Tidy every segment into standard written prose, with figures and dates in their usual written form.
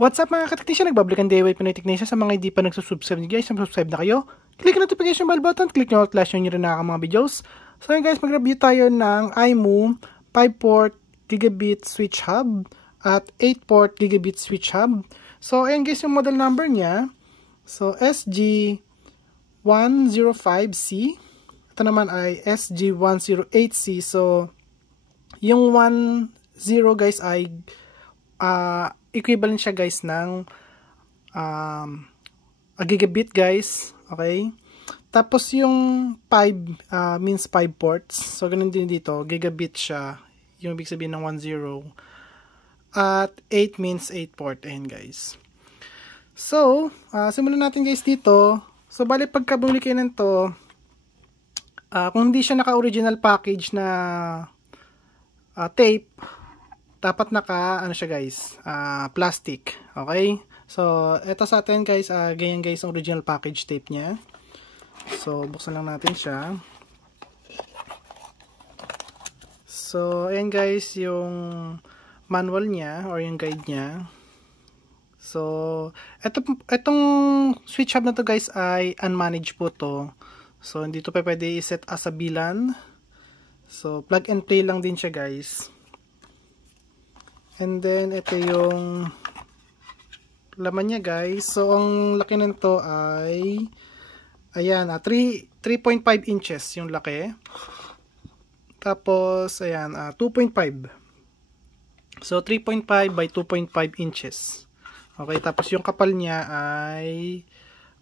What's up mga kateknisya? Nagbabalikan DIY Pinoy Technician. Sa mga hindi pa nagsusubscribe guys, subscribe na kayo. Click na notification bell button, click nyo flash nyo rin na mga videos. So yun guys, mag-review tayo ng iMove 5-port gigabit switch hub at 8-port gigabit switch hub. So ayan guys yung model number niya. So SG105C. Ito naman ay SG108C. So yung 10 guys ay equivalent siya guys ng a gigabit guys, okay? Tapos yung 5 means 5 ports. So ganun din dito, gigabit siya, yung ibig sabihin ng 10. At 8 means 8 port, ayan guys. So, simulan natin guys dito. So bali pagka bumili kayo nito, kung hindi siya naka-original package na tape, dapat naka ano siya guys, plastic, okay? So ito sa atin guys, ganyan guys ang original package tape niya. So buksan lang natin siya. So ayan guys yung manual niya or yung guide niya. So etong switch hub na to guys ay unmanaged po to. So hindi to pwede i-set as a VLAN. So plug and play lang din siya guys. And then, ito yung laman niya guys. So, ang laki nito ay, ayan, 3.5 inches yung laki. Tapos, ayan, 2.5. So, 3.5 by 2.5 inches. Okay, tapos yung kapal niya ay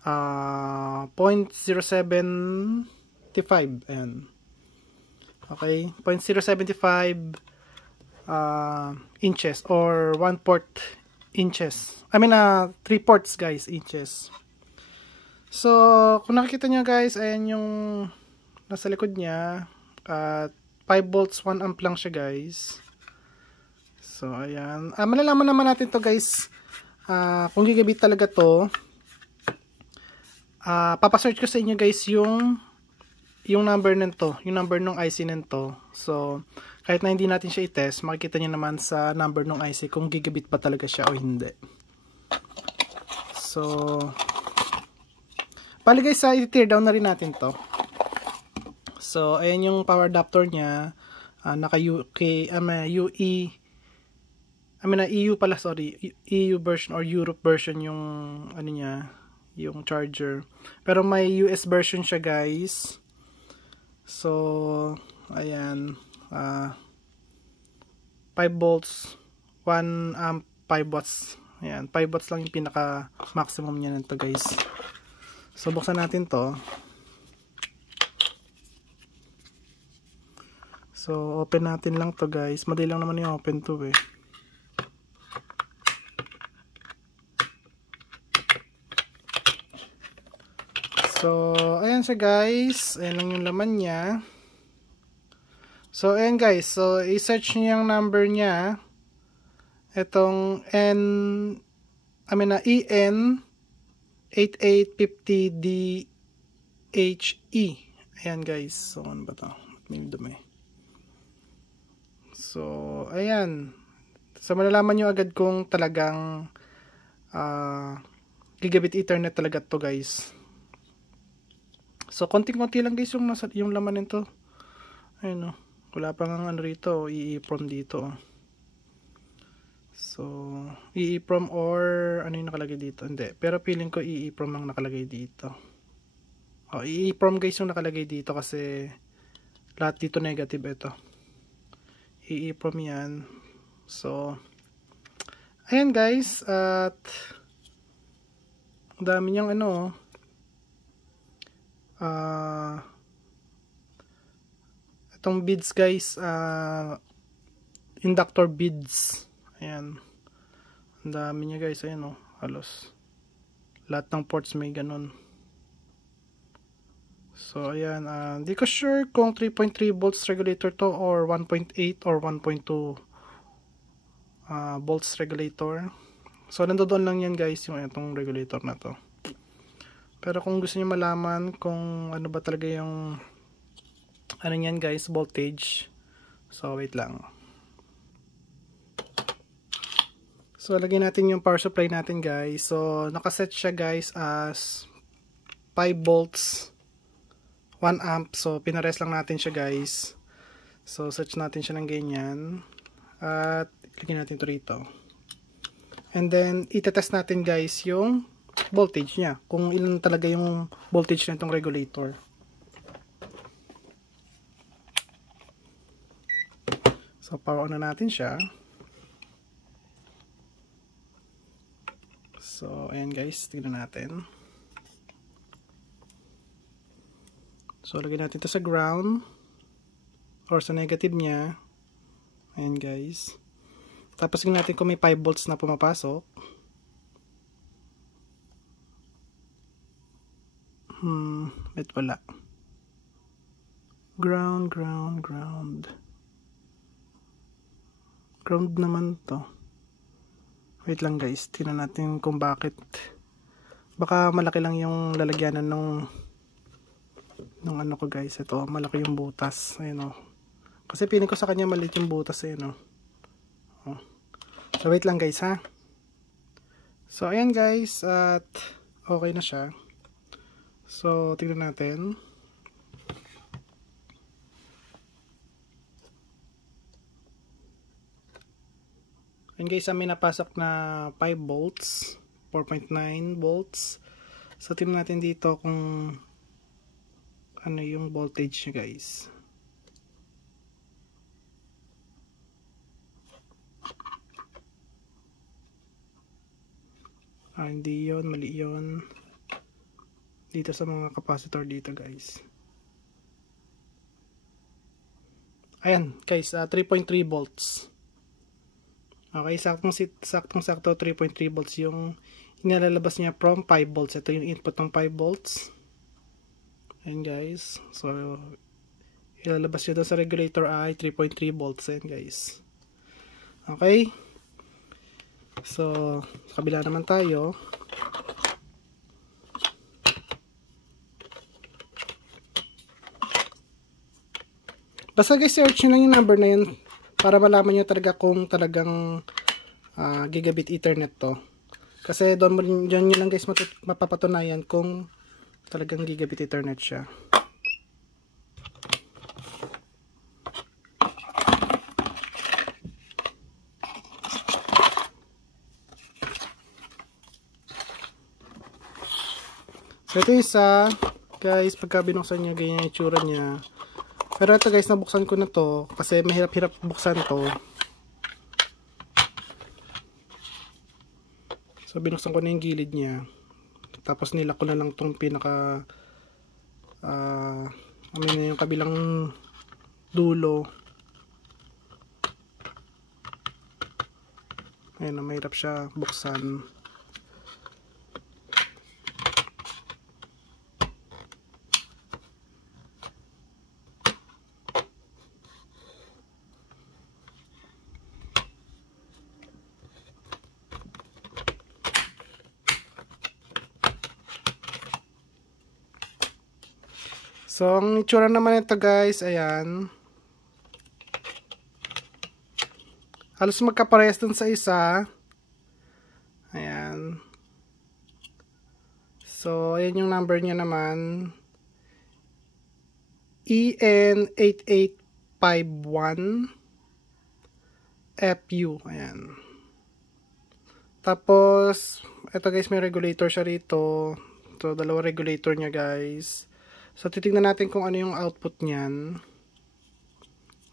0.075. Ayan. Okay, 0.075 inches or 1 port inches. I mean 3 ports guys, inches. So kung nakikita nyo guys, ayan yung nasa likod niya at 5 volts 1 amp lang siya guys. So ayan, malalaman naman natin to guys kung gigabit talaga to. Papasearch ko sa inyo guys yung number nito, yung number ng IC nito. So kahit na hindi natin siya i-test, makikita nyo naman sa number ng IC kung gigabit pa talaga siya o hindi. So, bali guys, i-tear down na rin natin to. So, ayan yung power adapter niya. EU pala, sorry. EU version or Europe version yung, ano niya, yung charger. Pero may US version siya guys. So, ayan. 5 volts 1 amp 5 watts. Ayan, 5 watts lang yung pinaka maximum niya nito guys. So buksan natin to. So open natin lang to guys. Madali lang naman yung open to eh. So ayan siya guys. Ayan lang yung laman niya. So, ayan guys. So, i-search nyo yung number niya. Itong EN8850DHE. Ayan guys. So, ano ba ito? May dumi. So, ayan. So, malalaman nyo agad kung talagang gigabit ethernet talaga to guys. So, konting-konti lang guys yung laman nito. Ayun o. Wala pa nga ano rito, EEPROM dito. So, EEPROM or ano yung nakalagay dito? Hindi, pero feeling ko EEPROM ang nakalagay dito. EEPROM guys yung nakalagay dito kasi lahat dito negative ito. EEPROM yan. So, ayan guys, at dami niyang ano, itong beads guys, inductor beads. Ayan. Ang dami niya guys. Ayan o. Halos. Lahat ng ports may ganun. So ayan. Hindi ko sure kung 3.3 volts regulator to or 1.8 or 1.2 volts regulator. So nandoon lang yan guys yung itong regulator na to. Pero kung gusto niyo malaman kung ano ba talaga yung ano yan guys, voltage. So wait lang. So, lagyan natin yung power supply natin, guys. So, nakaset siya, guys, as 5 volts, 1 amp. So, pinares lang natin siya, guys. So, set natin siya ng ganyan. At, lagyan natin ito rito. And then, itetest natin, guys, yung voltage niya. Kung ilan talaga yung voltage na itong regulator. So, power on na natin siya. So, ayan guys, tignan natin. So, lagyan natin ito sa ground or sa negative niya. Ayan guys. Tapos, tignan natin kung may 5 volts na pumapasok. Wait, wala. Ground naman to. Wait lang guys, tingnan natin kung bakit. Baka malaki lang yung lalagyanan nung ano ko guys. Ito, malaki yung butas. Ayun o. Kasi piling ko sa kanya maliit yung butas. Ayun o. So wait lang guys ha. So ayan guys, at okay na siya. So tingnan natin. And guys, may napasok na 5 volts, 4.9 volts. So, tingnan natin dito kung ano yung voltage niya guys. Hindi yun, mali yun. Dito sa mga capacitor dito guys. Ayan guys, 3.3 volts. Okay, saktong-sakto 3.3 volts yung inalalabas niya from 5 volts. Ito yung input ng 5 volts. Ayan guys. So, ilalabas niya doon sa regulator ay 3.3 volts. Ayan guys. Okay. So, sa kabila naman tayo. Basta guys, search nyo lang yung number na yun para malaman nyo talaga kung talagang gigabit ethernet to. Kasi doon nyo lang guys mapapatunayan kung talagang gigabit ethernet siya. So ito isa guys, pagka binuksan nyo ganyan yung itsura niya. Pero ito guys, nabuksan ko na to kasi mahirap-hirap buksan to. So binuksan ko na yung gilid niya. Tapos nilak ko na lang tong pinaka na yung kabilang dulo. Ayan, mahirap siya buksan. So, ang itsura naman ito guys, ayan. Halos magkaparehas dun sa isa. Ayan. So, ayan yung number niya naman. EN8851 FU. Ayan. Tapos, ito guys, may regulator siya rito. So, dalawa regulator niya guys. So, titignan natin kung ano yung output niyan.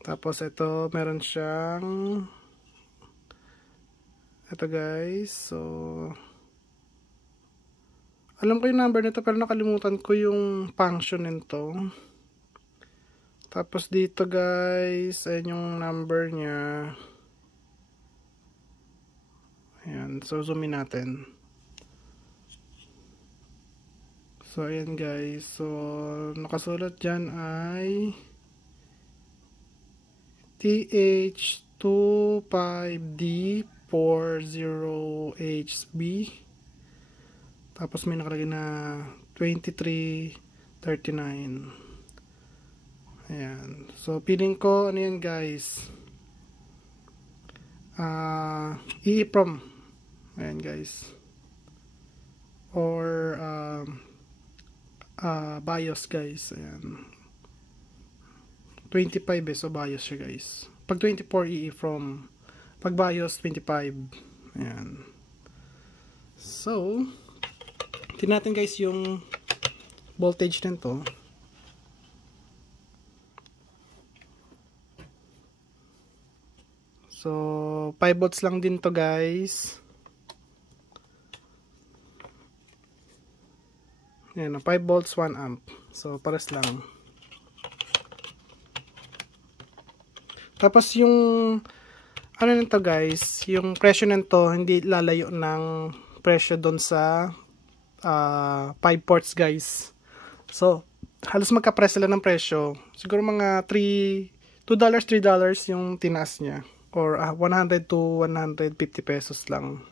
Tapos, ito, meron siyang ito guys. So, alam ko yung number nito pero nakalimutan ko yung function nito. Tapos, dito guys, ayan yung number niya. Ayan. So, zoomin natin. So, ayan guys. So, nakasulat dyan ay TH25D40HB. Tapos may nakalagay na 2339. Ayan. So, feeling ko, ano yan guys? EEPROM. Ayan guys. Or BIOS guys. Ayan. 25 so BIOS siya guys. Pag 24 EEPROM. Pag BIOS 25. Ayan. So, tingnan natin guys yung voltage nito. So, 5 volts lang din to guys. Ayan, 5 volts, 1 amp. So, pares lang. Tapos yung ano nito guys, yung presyo nito hindi lalayo ng presyo doon sa 5 ports guys. So, halos magka-presyo lang ng presyo. Siguro mga $2, $3 yung tinaas niya. Or 100 to 150 pesos lang.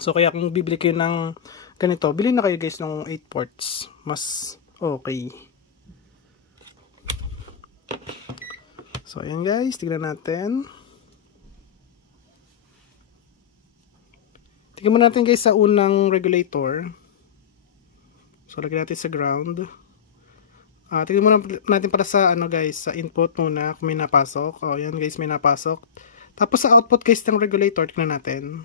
So, kaya kung bibili kayo ng ganito, bilhin na kayo guys ng 8 ports. Mas okay. So, ayan guys. Tignan natin. Tignan mo natin guys sa unang regulator. So, lagyan natin sa ground. Tignan muna natin para sa ano guys, sa input muna kung may napasok. O, yan guys, may napasok. Tapos sa output guys ng regulator, tignan natin.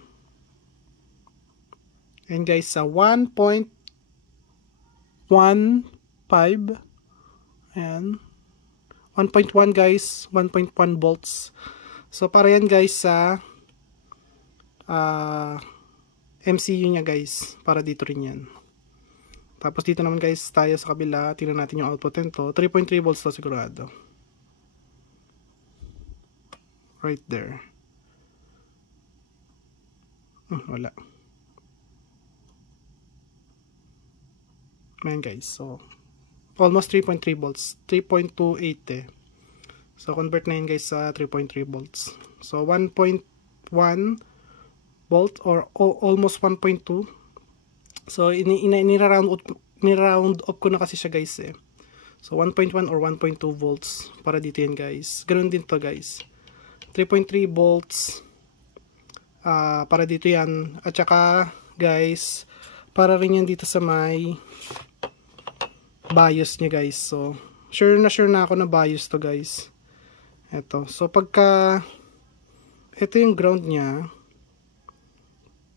Ayan guys, sa 1.15. Ayan. 1.1 guys, 1.1 volts. So, para yan guys sa MCU nya guys. Para dito rin yan. Tapos dito naman guys tayo sa kabila, tingnan natin yung output nito. 3.3 volts to sigurado. Right there. Wala. Ayan guys, so almost 3.3 volts. 3.28 So convert na yun guys sa 3.3 volts. So 1.1 volt or almost 1.2. So, ni-round up ko na kasi siya guys eh. So, 1.1 or 1.2 volts para dito yan guys. Ganun din to guys. 3.3 volts para dito yan. At saka guys, para rin yan dito sa may BIOS niya guys. So, sure na ako na BIOS to guys. Ito. So, pagka ito yung ground niya.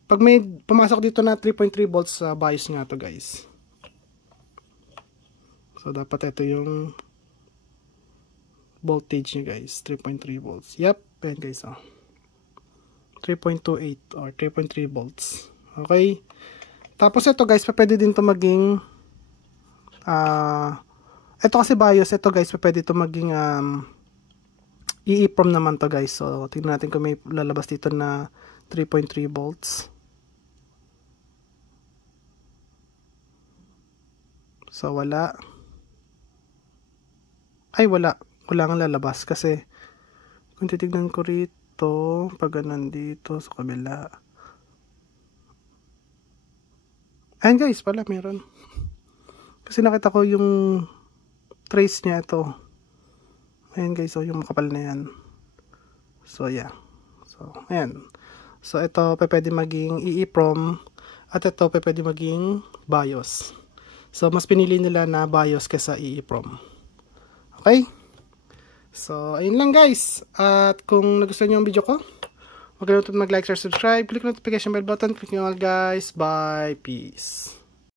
Pag may pumasok dito na 3.3 volts sa BIOS nga to guys. So, dapat ito yung voltage niya guys. 3.3 volts. Yep. Ayan guys. 3.28 or 3.3 volts. Okay. Tapos ito guys, pwede din to maging ito kasi BIOS. Ito guys, pwede to maging EEPROM naman to guys. So, tingnan natin kung may lalabas dito na 3.3 volts. So, wala. Ay, wala. Wala nga lalabas kasi kung titignan ko rito, pag nandito sa kabila. Ayan guys, pala meron. Kasi nakita ko yung trace niya ito. Ayan guys, so yung makapal na yan. So, yeah. So, ayan. So, ito pwede maging EEPROM at ito pwede maging BIOS. So, mas pinili nila na BIOS kaysa EEPROM. Okay? So, ayun lang guys. At kung nagustuhan nyo ang video ko, huwag kalimutan mag-like, share, subscribe. Click notification bell button. Click nyo all guys. Bye. Peace.